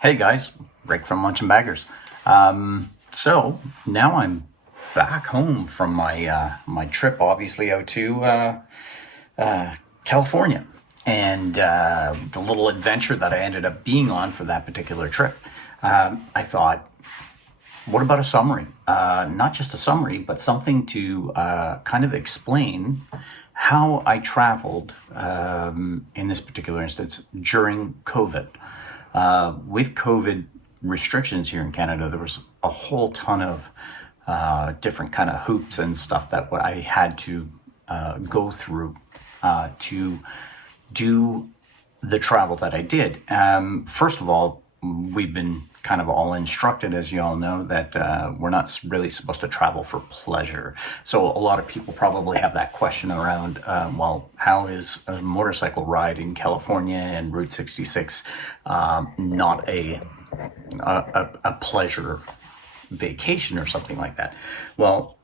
Hey guys, Rick from Lunch and Baggers. So now I'm back home from my trip, obviously out to California, and the little adventure that I ended up being on for that particular trip. I thought, what about a summary? Not just a summary, but something to kind of explain how I traveled in this particular instance during COVID. With COVID restrictions here in Canada, there was a whole ton of different kind of hoops and stuff that I had to go through to do the travel that I did. First of all, we've been kind of all instructed, as you all know, that we're not really supposed to travel for pleasure. So a lot of people probably have that question around, well, how is a motorcycle ride in California and Route 66 not a pleasure vacation or something like that? Well,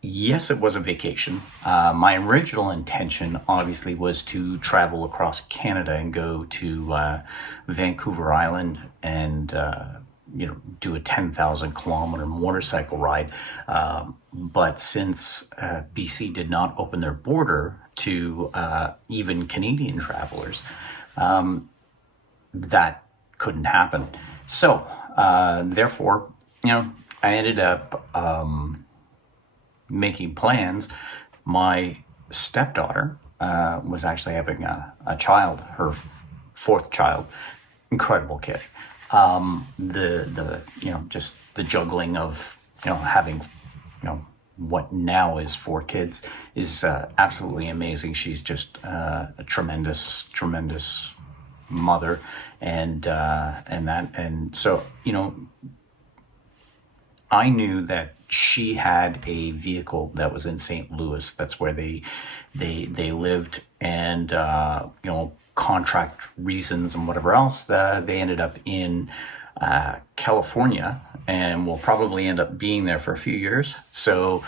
yes, it was a vacation. My original intention, obviously, was to travel across Canada and go to Vancouver Island and do a 10,000-kilometer motorcycle ride. But since BC did not open their border to even Canadian travelers, that couldn't happen. So, therefore, I ended up making plans. My stepdaughter was actually having a child, her fourth child. Incredible kid. Just the juggling of having what now is four kids is absolutely amazing. She's just a tremendous mother, and so I knew that she had a vehicle that was in St. Louis. That's where they lived, and contract reasons and whatever else, they ended up in California, and will probably end up being there for a few years. So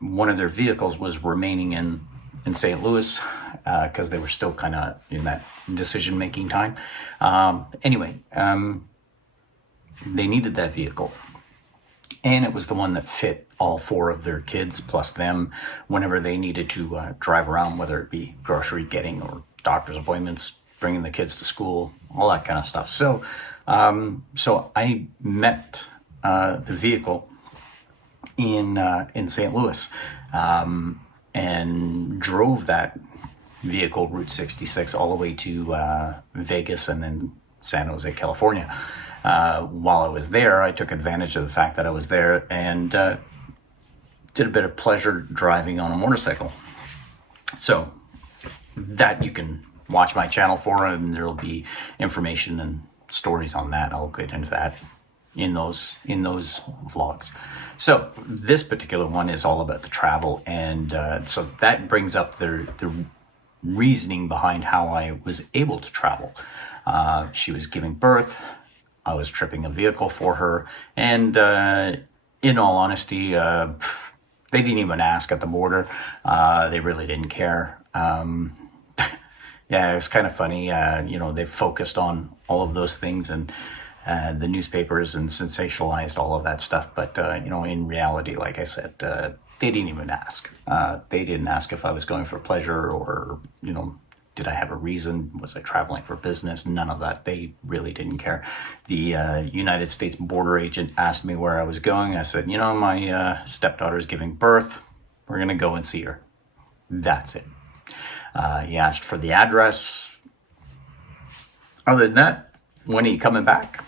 one of their vehicles was remaining in St. Louis because they were still kind of in that decision-making time. They needed that vehicle. And it was the one that fit all four of their kids, plus them, whenever they needed to drive around, whether it be grocery getting or doctor's appointments, bringing the kids to school, all that kind of stuff. So I met the vehicle in St. Louis and drove that vehicle, Route 66, all the way to Vegas and then San Jose, California. While I was there, I took advantage of the fact that I was there and did a bit of pleasure driving on a motorcycle. So that you can watch my channel for, and there'll be information and stories on that. I'll get into that in those vlogs. So this particular one is all about the travel, and so that brings up the reasoning behind how I was able to travel. She was giving birth. I was tripping a vehicle for her, and in all honesty, they didn't even ask at the border. They really didn't care. Yeah, it was kind of funny. They focused on all of those things and the newspapers and sensationalized all of that stuff. But, in reality, like I said, they didn't even ask. They didn't ask if I was going for pleasure or, did I have a reason? Was I traveling for business? None of that. They really didn't care. The United States border agent asked me where I was going. I said, my stepdaughter is giving birth. We're going to go and see her. That's it. He asked for the address. Other than that, when are you coming back?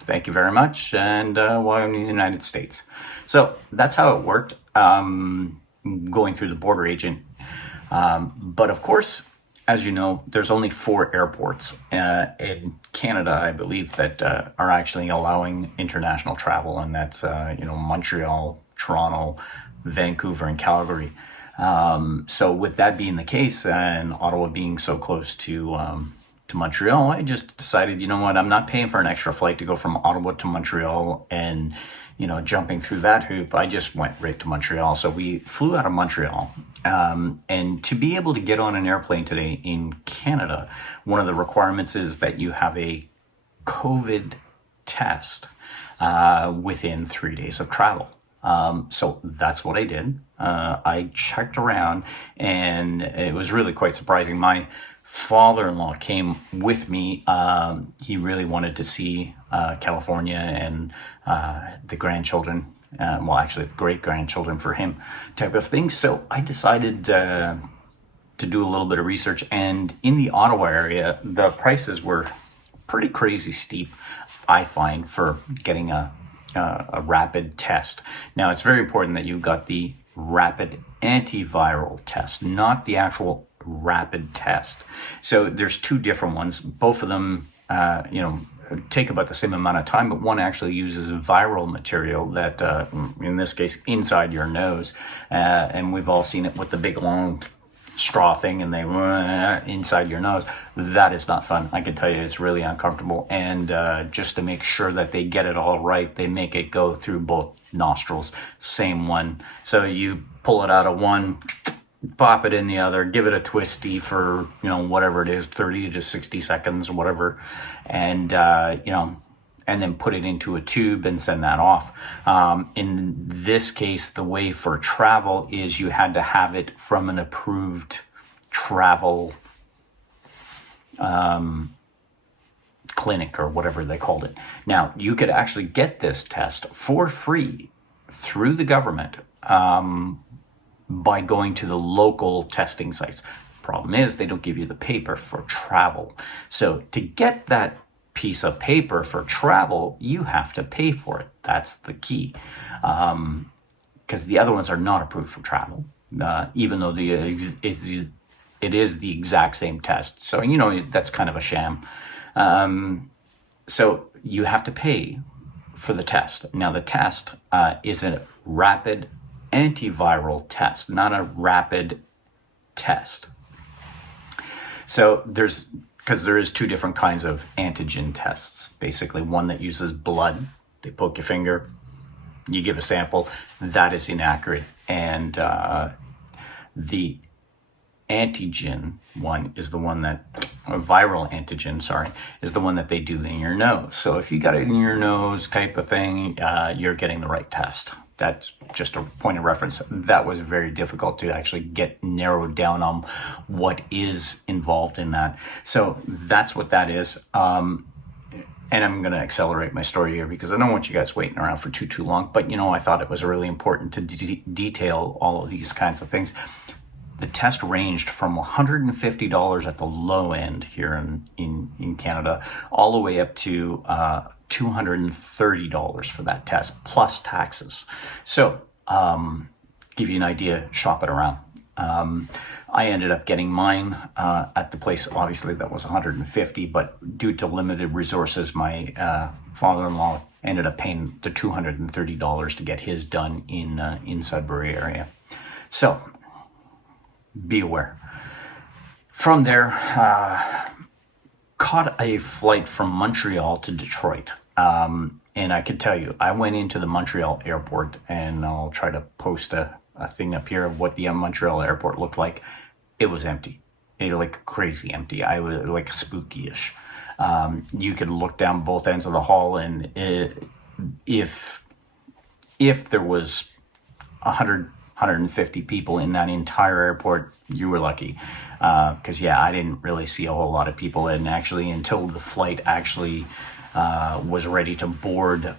Thank you very much. And welcome to the United States. So that's how it worked, going through the border agent. But of course, as you know, there's only 4 airports in Canada, I believe, that are actually allowing international travel, and that's Montreal, Toronto, Vancouver, and Calgary. So with that being the case, and Ottawa being so close to Montreal, I just decided, I'm not paying for an extra flight to go from Ottawa to Montreal and jumping through that hoop. I just went right to Montreal. So we flew out of Montreal, And to be able to get on an airplane today in Canada, one of the requirements is that you have a COVID test within 3 days of travel. So that's what I did. I checked around, and it was really quite surprising. My father-in-law came with me. He really wanted to see California and the grandchildren. Well, actually, the great-grandchildren for him, type of thing. So I decided to do a little bit of research, and in the Ottawa area, the prices were pretty crazy steep, I find, for getting a rapid test. Now, it's very important that you got the rapid antiviral test, not the actual rapid test. So there's two different ones. Both of them, take about the same amount of time, but one actually uses viral material that, in this case, inside your nose. And we've all seen it with the big long straw thing, and they inside your nose. That is not fun. I can tell you, it's really uncomfortable. And just to make sure that they get it all right, they make it go through both nostrils, same one. So you pull it out of one, pop it in the other, give it a twisty for, whatever it is, 30 to 60 seconds or whatever. And, and then put it into a tube and send that off. In this case, the way for travel is you had to have it from an approved travel clinic or whatever they called it. Now, you could actually get this test for free through the government by going to the local testing sites. Problem is, they don't give you the paper for travel. So to get that piece of paper for travel, you have to pay for it. That's the key. Because the other ones are not approved for travel, even though it is the exact same test. So, that's kind of a sham. So you have to pay for the test. Now, the test is a rapid antiviral test, not a rapid test. So because there is two different kinds of antigen tests. Basically, one that uses blood. They poke your finger, you give a sample. That is inaccurate. And the antigen one is the one that, or viral antigen, is the one that they do in your nose. So if you got it in your nose type of thing, you're getting the right test. That's just a point of reference. That was very difficult to actually get narrowed down on what is involved in that. So that's what that is. And I'm going to accelerate my story here because I don't want you guys waiting around for too long. But, I thought it was really important to detail all of these kinds of things. The test ranged from $150 at the low end here in Canada, all the way up to $230 for that test, plus taxes. So, give you an idea, shop it around. I ended up getting mine at the place, obviously, that was $150, but due to limited resources, my father-in-law ended up paying the $230 to get his done in Sudbury area. So, be aware. From there, caught a flight from Montreal to Detroit. And I can tell you, I went into the Montreal airport, and I'll try to post a thing up here of what the Montreal airport looked like. It was empty. It was like crazy empty. I was like spooky-ish. You could look down both ends of the hall, and if there was 150 people in that entire airport, you were lucky. Because, I didn't really see a whole lot of people. And actually, until the flight actually was ready to board,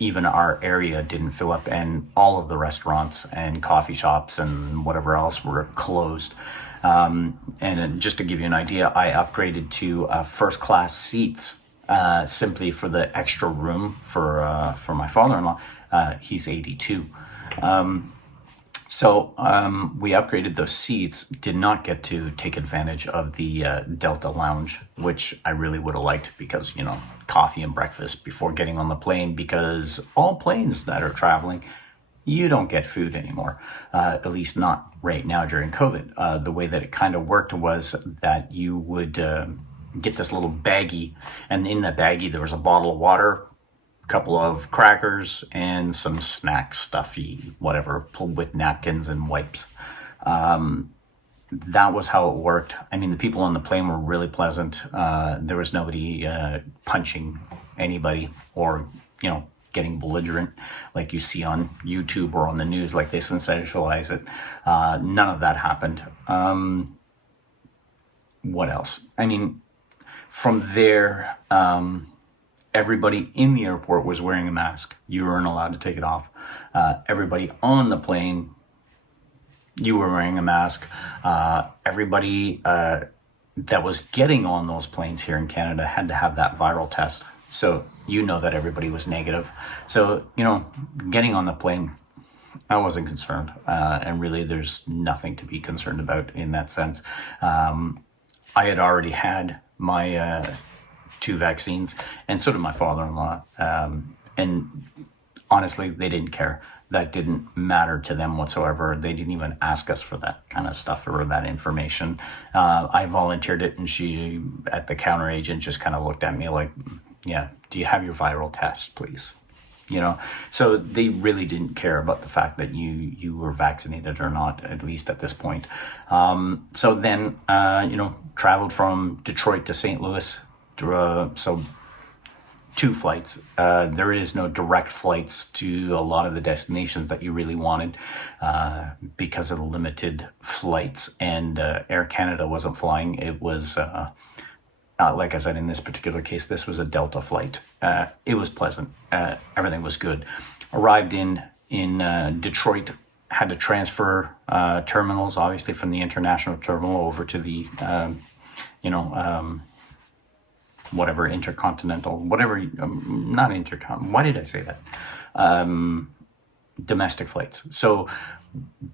even our area didn't fill up, and all of the restaurants and coffee shops and whatever else were closed. And just to give you an idea, I upgraded to first class seats simply for the extra room for my father-in-law. He's 82. So we upgraded those seats, did not get to take advantage of the Delta Lounge, which I really would have liked because, coffee and breakfast before getting on the plane, because all planes that are traveling, you don't get food anymore, at least not right now during COVID. The way that it kind of worked was that you would get this little baggie, and in that baggie there was a bottle of water, couple of crackers, and some snack stuffy, whatever, with napkins and wipes. That was how it worked. I mean, the people on the plane were really pleasant. There was nobody punching anybody or, getting belligerent like you see on YouTube or on the news, like they sensationalize it. None of that happened. What else? I mean, from there, everybody in the airport was wearing a mask. You weren't allowed to take it off. Everybody on the plane, you were wearing a mask. Everybody that was getting on those planes here in Canada had to have that viral test. So that everybody was negative. So, getting on the plane, I wasn't concerned. And really, there's nothing to be concerned about in that sense. I had already had my 2 vaccines, and so did my father-in-law. And honestly, they didn't care. That didn't matter to them whatsoever. They didn't even ask us for that kind of stuff or that information. I volunteered it, and she, at the counter agent, just kind of looked at me like, yeah, do you have your viral test, please? So they really didn't care about the fact that you were vaccinated or not, at least at this point. So then, traveled from Detroit to St. Louis. So 2 flights. There is no direct flights to a lot of the destinations that you really wanted because of the limited flights. And Air Canada wasn't flying. It was, like I said, in this particular case, this was a Delta flight. It was pleasant. Everything was good. Arrived in Detroit, had to transfer terminals, obviously, from the international terminal over to the, whatever, intercontinental, whatever, not intercontinental, why did I say that? Domestic flights. So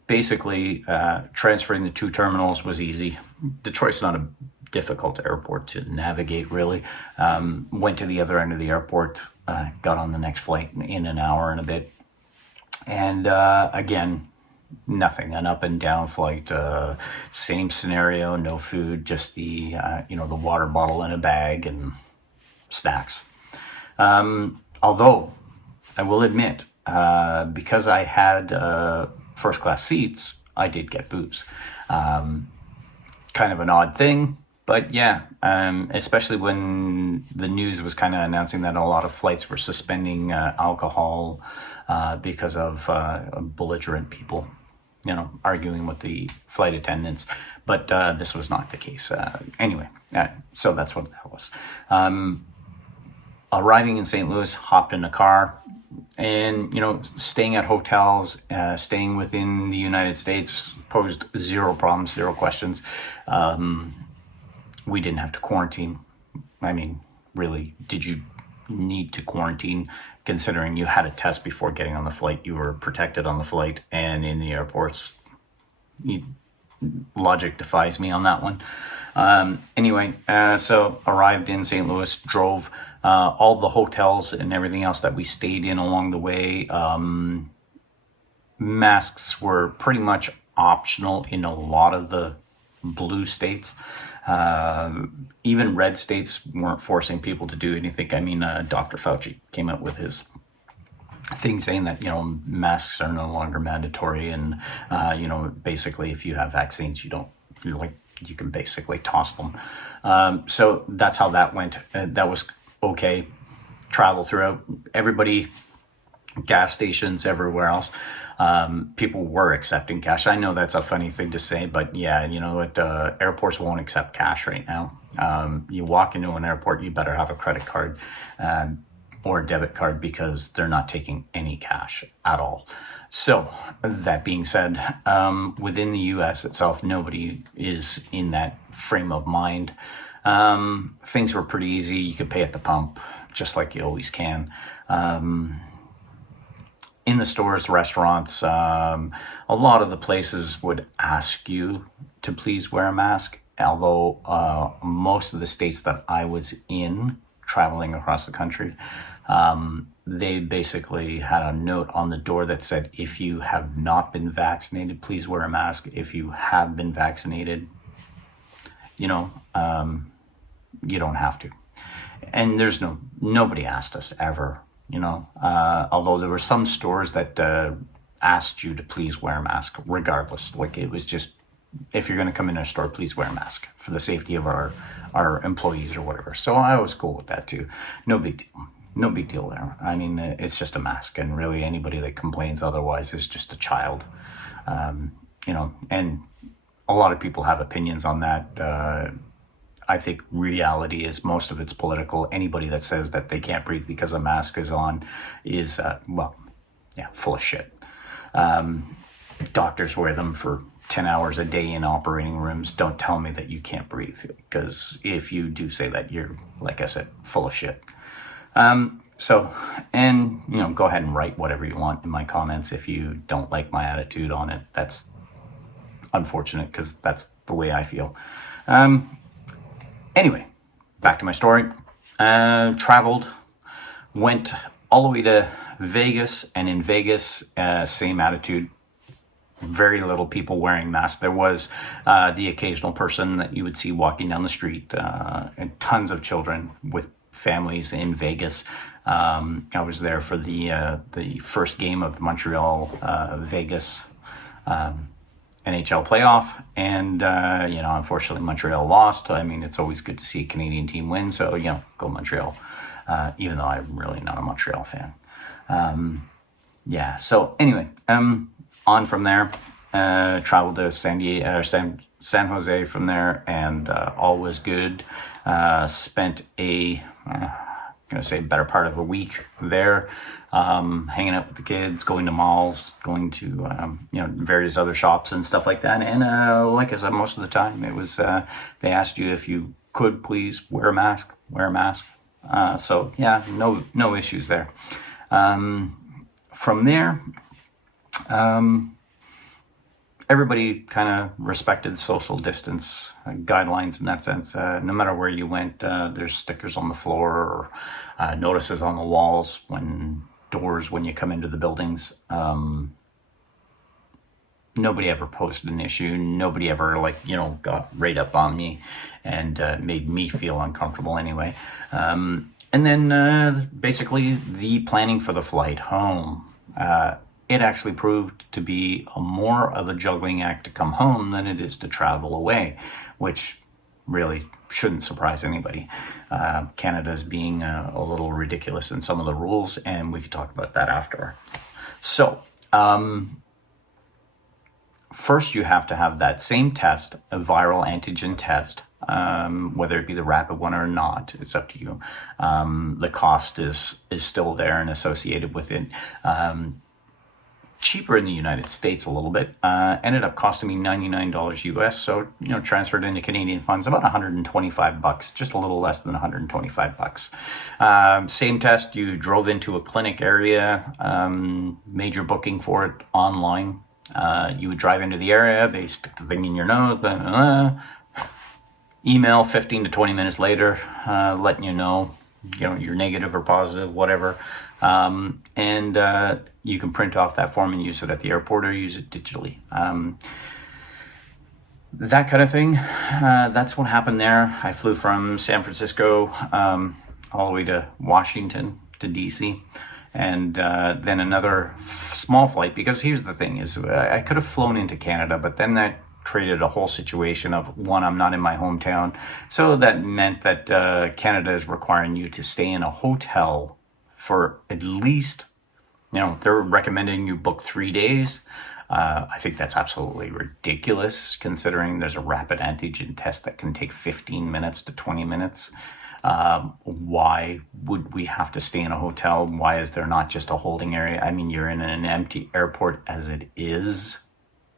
basically, transferring the 2 terminals was easy. Detroit's not a difficult airport to navigate, really. Went to the other end of the airport, got on the next flight in an hour and a bit. And again, nothing, an up and down flight, same scenario, no food, just the water bottle in a bag and snacks. Although I will admit, because I had first class seats, I did get booze. Kind of an odd thing, but yeah, especially when the news was kind of announcing that a lot of flights were suspending alcohol because of belligerent people, arguing with the flight attendants. But this was not the case. Anyway, so that's what that was. Arriving in St. Louis, hopped in a car, and staying at hotels, staying within the United States posed 0 problems, 0 questions. We didn't have to quarantine. I mean, really, did you need to quarantine? Considering you had a test before getting on the flight, you were protected on the flight and in the airports. Logic defies me on that one. Anyway, so arrived in St. Louis, drove all the hotels and everything else that we stayed in along the way. Masks were pretty much optional in a lot of the blue states. Even red states weren't forcing people to do anything. I mean, Dr. Fauci came out with his thing saying that, masks are no longer mandatory. And, basically if you have vaccines, you can basically toss them. So that's how that went. That was okay. Travel throughout, everybody, gas stations, everywhere else. People were accepting cash. I know that's a funny thing to say, but yeah, airports won't accept cash right now. You walk into an airport, you better have a credit card or a debit card because they're not taking any cash at all. So that being said, within the US itself, nobody is in that frame of mind. Things were pretty easy. You could pay at the pump, just like you always can. In the stores, restaurants, a lot of the places would ask you to please wear a mask. Although most of the states that I was in, traveling across the country, they basically had a note on the door that said, if you have not been vaccinated, please wear a mask. If you have been vaccinated, you don't have to. And nobody asked us ever. Although there were some stores that asked you to please wear a mask regardless. Like, it was just, if you're going to come in our store, please wear a mask for the safety of our employees or whatever. So I was cool with that too. No big deal. No big deal there. I mean, it's just a mask, and really anybody that complains otherwise is just a child. And a lot of people have opinions on that. I think reality is most of it's political. Anybody that says that they can't breathe because a mask is on is, full of shit. Doctors wear them for 10 hours a day in operating rooms. Don't tell me that you can't breathe, because if you do say that, you're, like I said, full of shit. Go ahead and write whatever you want in my comments if you don't like my attitude on it. That's unfortunate, because that's the way I feel. Anyway, back to my story. Traveled, went all the way to Vegas, and in Vegas, same attitude. Very little people wearing masks. There was the occasional person that you would see walking down the street, and tons of children with families in Vegas. I was there for the first game of Montreal Vegas NHL playoff, and unfortunately Montreal lost. I mean, it's always good to see a Canadian team win, so go Montreal. Even though I'm really not a Montreal fan. So anyway, on from there, traveled to San Jose from there, and all was good. Spent better part of a week there, hanging out with the kids, going to malls, going to various other shops and stuff like that. And like I said, most of the time it was they asked you if you could please wear a mask. No issues there. From there, everybody kind of respected social distance guidelines in that sense. No matter where you went, there's stickers on the floor or notices on the walls when you come into the buildings. Nobody ever posted an issue. Nobody ever got right up on me and made me feel uncomfortable anyway. And then basically the planning for the flight home. It actually proved to be more of a juggling act to come home than it is to travel away, which really shouldn't surprise anybody. Canada's being a little ridiculous in some of the rules, and we could talk about that after. So, first you have to have that same test, a viral antigen test, whether it be the rapid one or not, it's up to you. The cost is still there and associated with it. Cheaper in the United States a little bit. Ended up costing me $99 US. So, transferred into Canadian funds, about $125, just a little less than $125. Same test, you drove into a clinic area, made your booking for it online. You would drive into the area, they stick the thing in your nose, email 15 to 20 minutes later, letting you know, you're negative or positive, whatever. And you can print off that form and use it at the airport or use it digitally. That kind of thing. That's what happened there. I flew from San Francisco all the way to Washington to DC. And then another small flight, because here's the thing is I could have flown into Canada, but then that created a whole situation of, one, I'm not in my hometown. So that meant that Canada is requiring you to stay in a hotel for at least, they're recommending you book 3 days. I think that's absolutely ridiculous, considering there's a rapid antigen test that can take 15 minutes to 20 minutes. Why would we have to stay in a hotel? Why is there not just a holding area? I mean, you're in an empty airport as it is.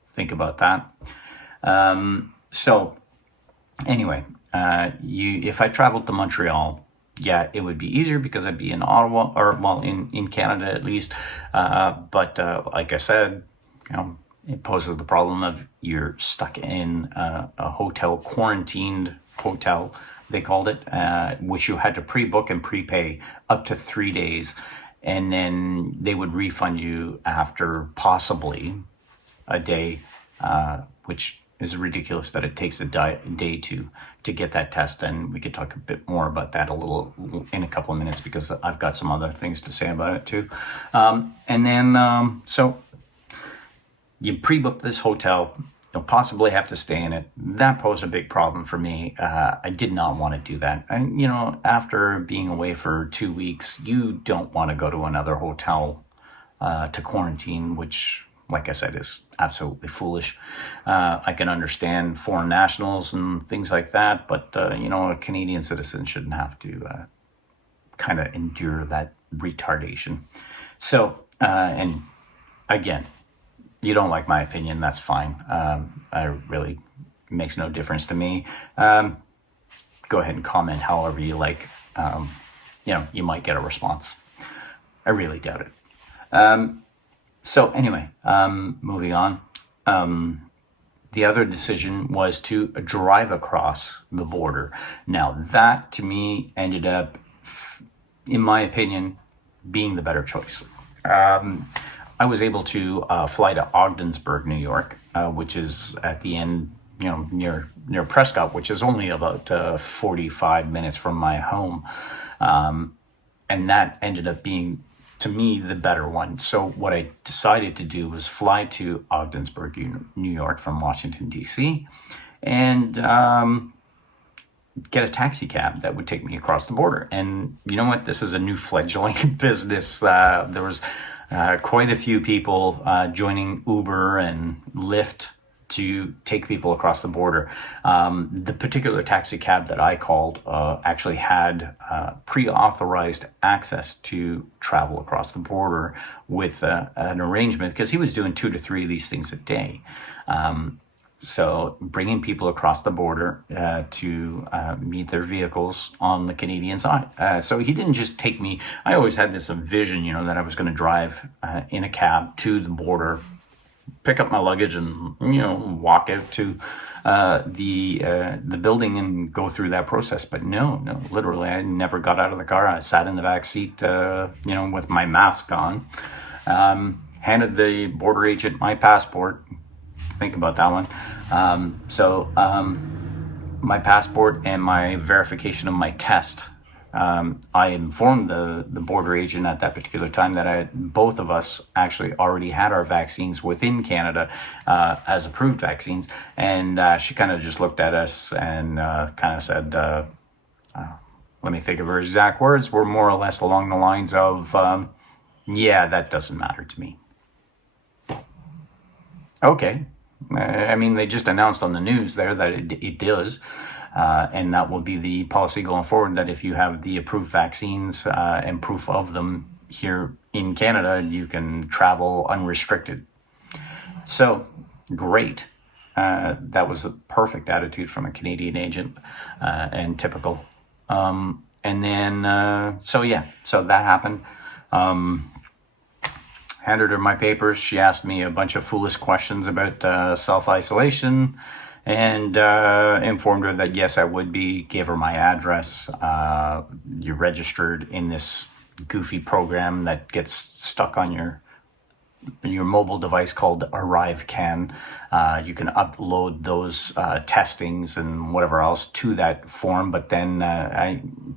Think about that. If I traveled to Montreal, it would be easier because I'd be in Ottawa, or in Canada at least. But like I said, it poses the problem of you're stuck in a hotel, quarantined hotel, they called it, which you had to pre-book and prepay up to 3 days. And then they would refund you after possibly a day, which is ridiculous that it takes a day to get that test. And we could talk a bit more about that in a couple of minutes, because I've got some other things to say about it too. So you pre-booked this hotel, you'll possibly have to stay in it. That posed a big problem for me. I did not want to do that. And, after being away for 2 weeks, you don't want to go to another hotel to quarantine, which, like I said, is absolutely foolish. I can understand foreign nationals and things like that, but, a Canadian citizen shouldn't have to kind of endure that retardation. So, and again, you don't like my opinion, that's fine. I really makes no difference to me. Go ahead and comment however you like. You might get a response. I really doubt it. So anyway, moving on. The other decision was to drive across the border. Now that to me ended up, in my opinion, being the better choice. I was able to fly to Ogdensburg, New York, which is at the end, near Prescott, which is only about 45 minutes from my home. And that ended up being, to me, the better one. So what I decided to do was fly to Ogdensburg, New York from Washington, D.C., and get a taxi cab that would take me across the border. And you know what? This is a new fledgling business. There was quite a few people joining Uber and Lyft to take people across the border. The particular taxi cab that I called actually had pre-authorized access to travel across the border with an arrangement, because he was doing 2 to 3 of these things a day. So bringing people across the border to meet their vehicles on the Canadian side. So he didn't just take me. I always had this vision, that I was going to drive in a cab to the border, pick up my luggage, and walk out to the building and go through that process. But no, literally, I never got out of the car. I sat in the back seat, with my mask on. Handed the border agent my passport. Think about that one. My passport and my verification of my test. I informed the border agent at that particular time that both of us actually already had our vaccines within Canada as approved vaccines. And she kind of just looked at us and kind of said, let me think of her exact words, were more or less along the lines of, yeah, that doesn't matter to me. Okay. They just announced on the news there that it does, and that will be the policy going forward, that if you have the approved vaccines and proof of them here in Canada, you can travel unrestricted. So, great. That was a perfect attitude from a Canadian agent, and typical. So that happened. Handed her my papers. She asked me a bunch of foolish questions about self-isolation, and informed her that yes, I would be. Gave her my address. You're registered in this goofy program that gets stuck on your mobile device called ArriveCan. You can upload those testings and whatever else to that form, but then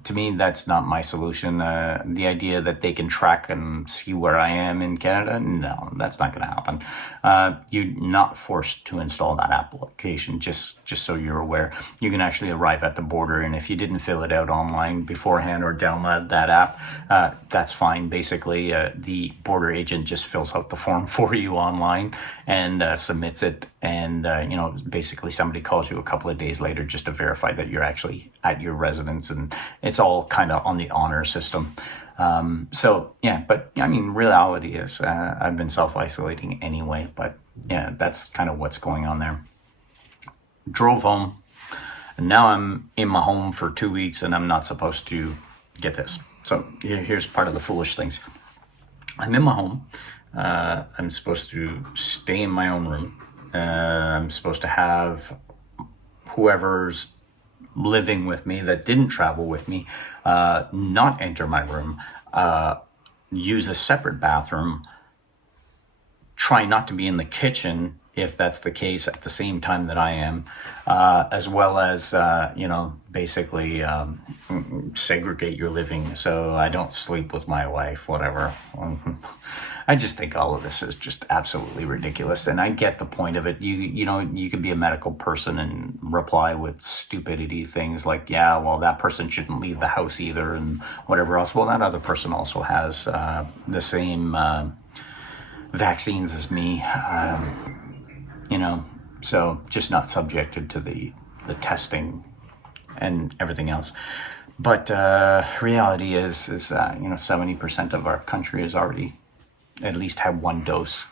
to me, that's not my solution. The idea that they can track and see where I am in Canada, no, that's not going to happen. You're not forced to install that application, just so you're aware. You can actually arrive at the border, and if you didn't fill it out online beforehand or download that app, that's fine. Basically, the border agent just fills out the form for you online and submits it, and basically somebody calls you a couple of days later just to verify that you're actually at your residence, and it's all kind of on the honor system. Reality is I've been self-isolating anyway, but yeah, that's kind of what's going on there. Drove home, and now I'm in my home for 2 weeks, and I'm not supposed to get this. So here's part of the foolish things. I'm in my home. I'm supposed to stay in my own room. I'm supposed to have whoever's living with me that didn't travel with me not enter my room, use a separate bathroom, try not to be in the kitchen if that's the case at the same time that I am, as well as, basically segregate your living so I don't sleep with my wife, whatever. I just think all of this is just absolutely ridiculous, and I get the point of it. You could be a medical person and reply with stupidity things like, yeah, well, that person shouldn't leave the house either, and whatever else. Well, that other person also has the same vaccines as me, so just not subjected to the testing and everything else. But reality is 70% of our country has already at least had one dose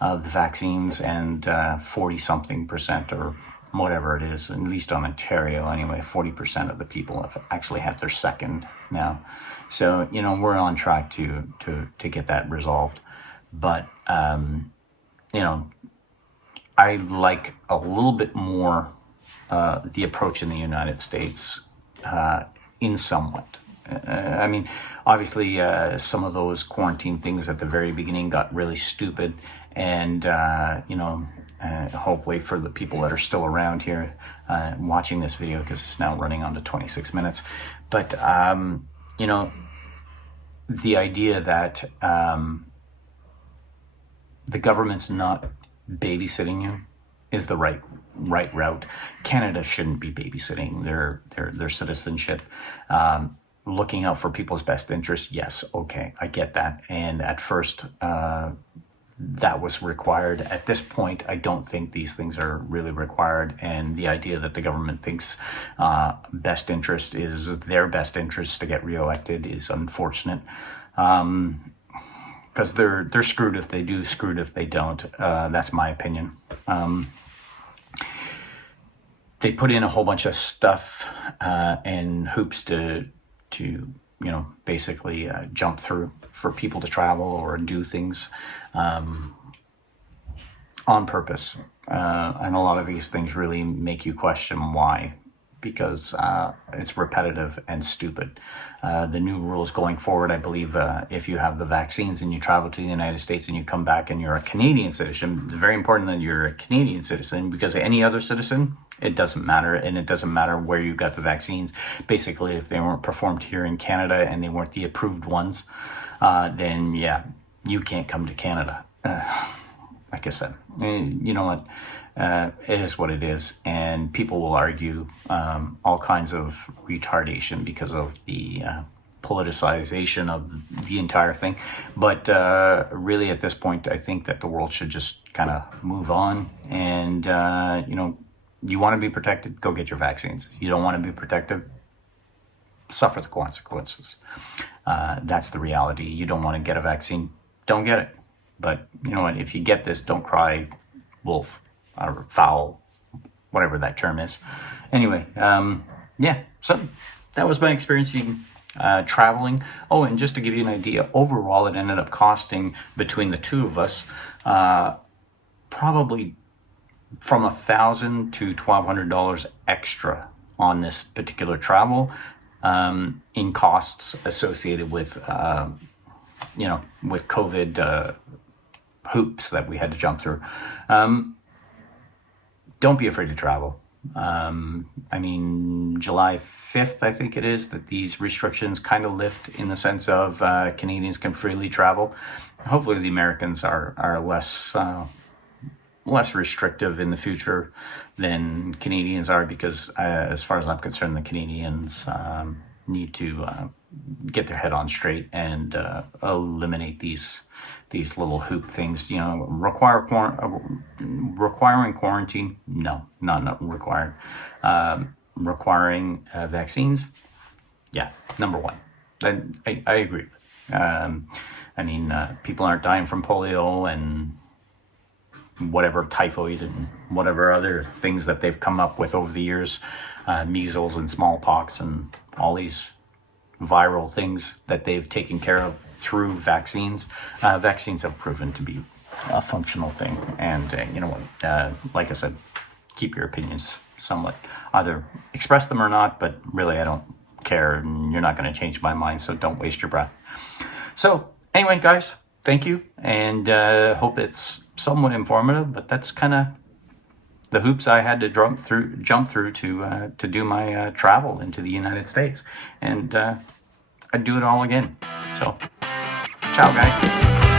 of the vaccines, and 40-something% or whatever it is, at least on Ontario anyway, 40% of the people have actually had their second now. So, we're on track to get that resolved. But, I like a little bit more the approach in the United States in somewhat. Obviously, some of those quarantine things at the very beginning got really stupid, and hopefully for the people that are still around here watching this video, because it's now running on to 26 minutes, but the idea that the government's not babysitting you is the right route. Canada shouldn't be babysitting their citizenship. Looking out for people's best interests, yes, okay, I get that. And at first, that was required. At this point, I don't think these things are really required. And the idea that the government thinks best interest is their best interest to get reelected is unfortunate. Because they're screwed if they do, screwed if they don't. That's my opinion. They put in a whole bunch of stuff and hoops to basically jump through for people to travel or do things on purpose. And a lot of these things really make you question why, because it's repetitive and stupid. The new rules going forward, I believe, if you have the vaccines and you travel to the United States and you come back and you're a Canadian citizen, it's very important that you're a Canadian citizen, because any other citizen, it doesn't matter. And it doesn't matter where you got the vaccines. Basically, if they weren't performed here in Canada and they weren't the approved ones, then yeah, you can't come to Canada. Like I said, you know what? It is what it is, and people will argue all kinds of retardation because of the politicization of the entire thing. But really, at this point, I think that the world should just kind of move on. And you want to be protected, go get your vaccines. You don't want to be protected, suffer the consequences. That's the reality. You don't want to get a vaccine, don't get it. But you know what? If you get this, don't cry wolf or foul, whatever that term is. Anyway, so that was my experience traveling. Oh, and just to give you an idea, overall it ended up costing, between the two of us, probably from $1,000 to $1,200 extra on this particular travel, in costs associated with with COVID hoops that we had to jump through. Don't be afraid to travel. July 5th, I think it is, that these restrictions kind of lift, in the sense of Canadians can freely travel. Hopefully the Americans are less restrictive in the future than Canadians are, because as far as I'm concerned, the Canadians need to get their head on straight and eliminate these little hoop things. Requiring quarantine, no, not required. Requiring vaccines, yeah, number one. I agree. People aren't dying from polio and whatever, typhoid and whatever other things that they've come up with over the years, measles and smallpox and all these viral things that they've taken care of through vaccines. Vaccines have proven to be a functional thing. And like I said, keep your opinions somewhat, either express them or not, but really I don't care, and you're not going to change my mind, so don't waste your breath. So anyway, guys, thank you, and hope it's somewhat informative. But that's kind of the hoops I had to jump through to do my travel into the United States, and I'd do it all again. So, ciao, guys.